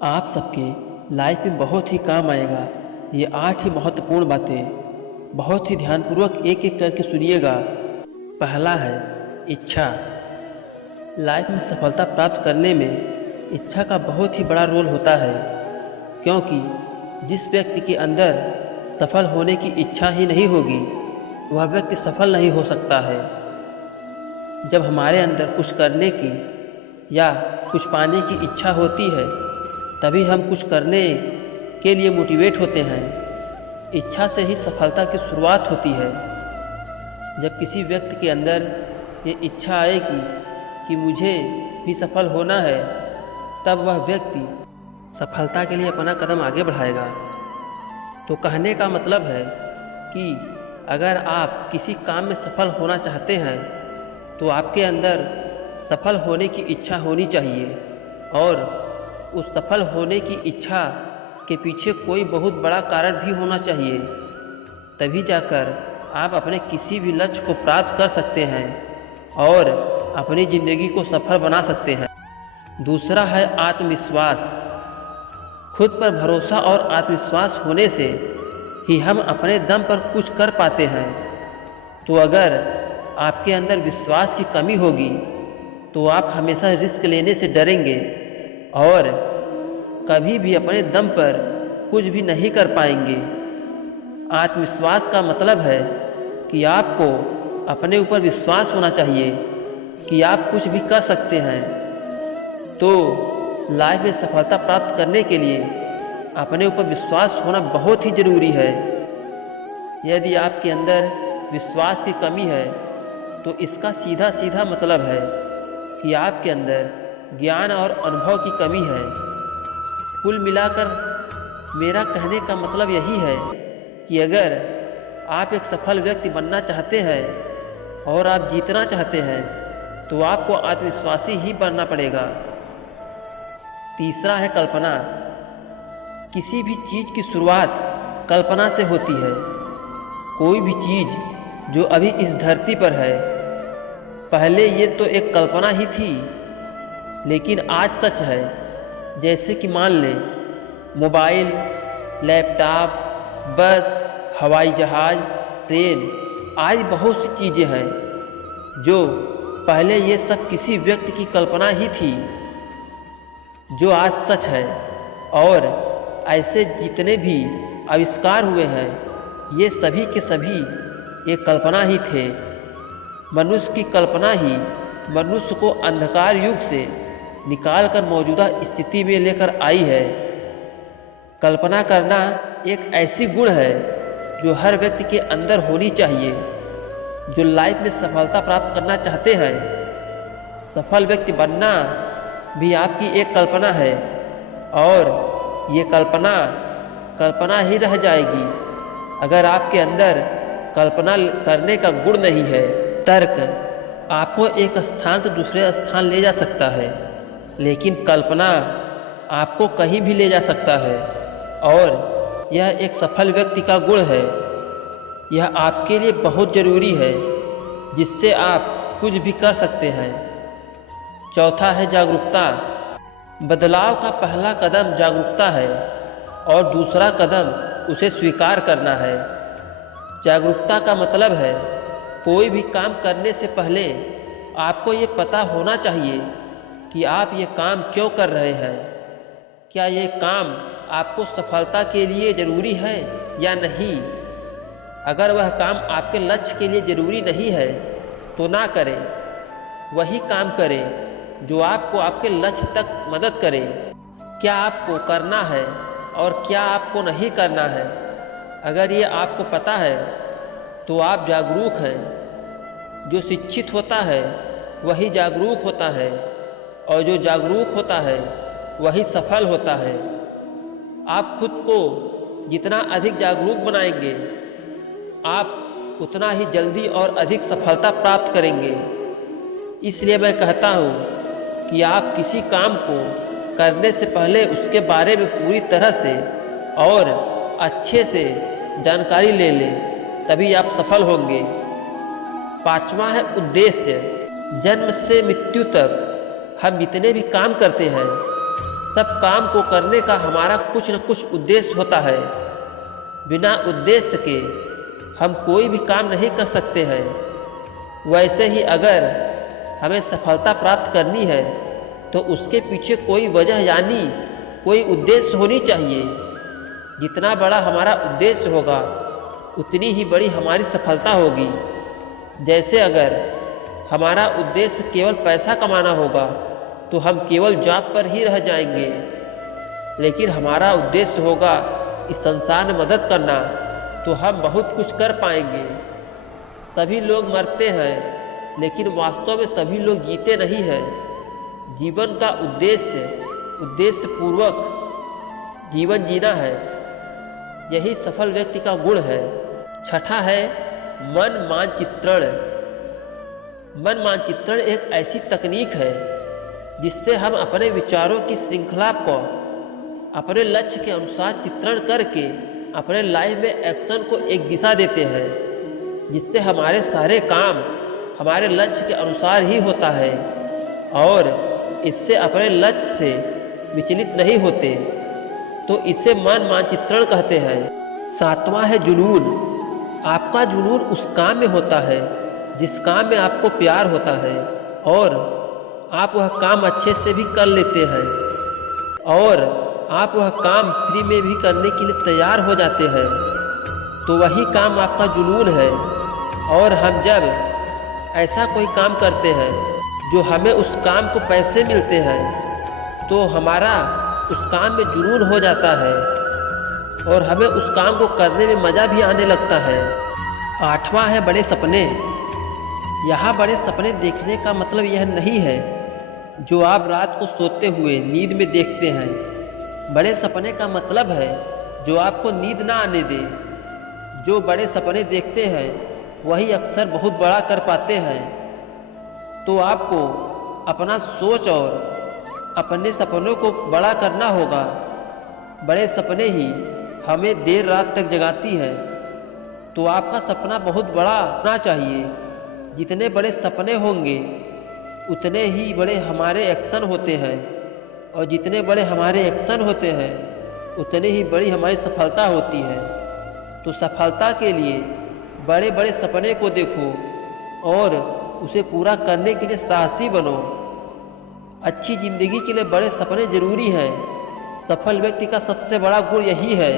आप सबके लाइफ में बहुत ही काम आएगा ये 8 ही महत्वपूर्ण बातें। बहुत ही ध्यानपूर्वक एक एक करके सुनिएगा। पहला है इच्छा। लाइफ में सफलता प्राप्त करने में इच्छा का बहुत ही बड़ा रोल होता है, क्योंकि जिस व्यक्ति के अंदर सफल होने की इच्छा ही नहीं होगी वह व्यक्ति सफल नहीं हो सकता है। जब हमारे अंदर कुछ करने की या कुछ पाने की इच्छा होती है तभी हम कुछ करने के लिए मोटिवेट होते हैं। इच्छा से ही सफलता की शुरुआत होती है। जब किसी व्यक्ति के अंदर ये इच्छा आएगी कि मुझे भी सफल होना है, तब वह व्यक्ति सफलता के लिए अपना कदम आगे बढ़ाएगा। तो कहने का मतलब है कि अगर आप किसी काम में सफल होना चाहते हैं तो आपके अंदर सफल होने की इच्छा होनी चाहिए, और उस सफल होने की इच्छा के पीछे कोई बहुत बड़ा कारण भी होना चाहिए। तभी जाकर आप अपने किसी भी लक्ष्य को प्राप्त कर सकते हैं और अपनी ज़िंदगी को सफल बना सकते हैं। दूसरा है आत्मविश्वास। खुद पर भरोसा और आत्मविश्वास होने से ही हम अपने दम पर कुछ कर पाते हैं। तो अगर आपके अंदर विश्वास की कमी होगी तो आप हमेशा रिस्क लेने से डरेंगे और कभी भी अपने दम पर कुछ भी नहीं कर पाएंगे। आत्मविश्वास का मतलब है कि आपको अपने ऊपर विश्वास होना चाहिए कि आप कुछ भी कर सकते हैं। तो लाइफ में सफलता प्राप्त करने के लिए अपने ऊपर विश्वास होना बहुत ही ज़रूरी है। यदि आपके अंदर विश्वास की कमी है तो इसका सीधा सीधा मतलब है कि आपके अंदर ज्ञान और अनुभव की कमी है। कुल मिलाकर मेरा कहने का मतलब यही है कि अगर आप एक सफल व्यक्ति बनना चाहते हैं और आप जीतना चाहते हैं तो आपको आत्मविश्वासी ही बनना पड़ेगा। तीसरा है कल्पना। किसी भी चीज़ की शुरुआत कल्पना से होती है। कोई भी चीज़ जो अभी इस धरती पर है, पहले ये तो एक कल्पना ही थी, लेकिन आज सच है। जैसे कि मान लें मोबाइल, लैपटॉप, बस, हवाई जहाज़, ट्रेन, आज बहुत सी चीज़ें हैं जो पहले ये सब किसी व्यक्ति की कल्पना ही थी, जो आज सच है। और ऐसे जितने भी आविष्कार हुए हैं ये सभी के सभी एक कल्पना ही थे। मनुष्य की कल्पना ही मनुष्य को अंधकार युग से निकालकर मौजूदा स्थिति में लेकर आई है। कल्पना करना एक ऐसी गुण है जो हर व्यक्ति के अंदर होनी चाहिए। जो लाइफ में सफलता प्राप्त करना चाहते हैं, सफल व्यक्ति बनना भी आपकी एक कल्पना है, और ये कल्पना ही रह जाएगी अगर आपके अंदर कल्पना करने का गुण नहीं है। तर्क आपको एक स्थान से दूसरे स्थान ले जा सकता है, लेकिन कल्पना आपको कहीं भी ले जा सकता है, और यह एक सफल व्यक्ति का गुण है। यह आपके लिए बहुत ज़रूरी है, जिससे आप कुछ भी कर सकते हैं। चौथा है जागरूकता। बदलाव का पहला कदम जागरूकता है और दूसरा कदम उसे स्वीकार करना है। जागरूकता का मतलब है कोई भी काम करने से पहले आपको ये पता होना चाहिए कि आप ये काम क्यों कर रहे हैं। क्या ये काम आपको सफलता के लिए ज़रूरी है या नहीं। अगर वह काम आपके लक्ष्य के लिए ज़रूरी नहीं है तो ना करें। वही काम करें जो आपको आपके लक्ष्य तक मदद करे। क्या आपको करना है और क्या आपको नहीं करना है, अगर ये आपको पता है तो आप जागरूक हैं। जो शिक्षित होता है वही जागरूक होता है, और जो जागरूक होता है वही सफल होता है। आप खुद को जितना अधिक जागरूक बनाएंगे, आप उतना ही जल्दी और अधिक सफलता प्राप्त करेंगे। इसलिए मैं कहता हूँ कि आप किसी काम को करने से पहले उसके बारे में पूरी तरह से और अच्छे से जानकारी ले लें, तभी आप सफल होंगे। पांचवा है उद्देश्य। जन्म से मृत्यु तक हम जितने भी काम करते हैं सब काम को करने का हमारा कुछ न कुछ उद्देश्य होता है। बिना उद्देश्य के हम कोई भी काम नहीं कर सकते हैं। वैसे ही अगर हमें सफलता प्राप्त करनी है तो उसके पीछे कोई वजह यानी कोई उद्देश्य होनी चाहिए। जितना बड़ा हमारा उद्देश्य होगा उतनी ही बड़ी हमारी सफलता होगी। जैसे अगर हमारा उद्देश्य केवल पैसा कमाना होगा तो हम केवल जॉब पर ही रह जाएंगे। लेकिन हमारा उद्देश्य होगा इस संसार में मदद करना तो हम बहुत कुछ कर पाएंगे। सभी लोग मरते हैं लेकिन वास्तव में सभी लोग जीते नहीं हैं। जीवन का उद्देश्य पूर्वक जीवन जीना है। यही सफल व्यक्ति का गुण है। छठा है मन मानचित्रण। मन मानचित्रण एक ऐसी तकनीक है जिससे हम अपने विचारों की श्रृंखला को अपने लक्ष्य के अनुसार चित्रण करके अपने लाइफ में एक्शन को एक दिशा देते हैं, जिससे हमारे सारे काम हमारे लक्ष्य के अनुसार ही होता है और इससे अपने लक्ष्य से विचलित नहीं होते। तो इसे मन मानचित्रण कहते हैं। सातवां है जुनून। आपका जुनून उस काम में होता है जिस काम में आपको प्यार होता है और आप वह काम अच्छे से भी कर लेते हैं और आप वह काम फ्री में भी करने के लिए तैयार हो जाते हैं। तो वही काम आपका जुनून है। और हम जब ऐसा कोई काम करते हैं जो हमें उस काम को पैसे मिलते हैं तो हमारा उस काम में जुनून हो जाता है और हमें उस काम को करने में मज़ा भी आने लगता है। आठवां है बड़े सपने। यहाँ बड़े सपने देखने का मतलब यह नहीं है जो आप रात को सोते हुए नींद में देखते हैं। बड़े सपने का मतलब है जो आपको नींद ना आने दे। जो बड़े सपने देखते हैं वही अक्सर बहुत बड़ा कर पाते हैं। तो आपको अपना सोच और अपने सपनों को बड़ा करना होगा। बड़े सपने ही हमें देर रात तक जगाती है। तो आपका सपना बहुत बड़ा होना चाहिए। जितने बड़े सपने होंगे उतने ही बड़े हमारे एक्शन होते हैं और जितने बड़े हमारे एक्शन होते हैं उतनी ही बड़ी हमारी सफलता होती है। तो सफलता के लिए बड़े बड़े सपने को देखो और उसे पूरा करने के लिए साहसी बनो। अच्छी ज़िंदगी के लिए बड़े सपने जरूरी हैं। सफल व्यक्ति का सबसे बड़ा गुण यही है।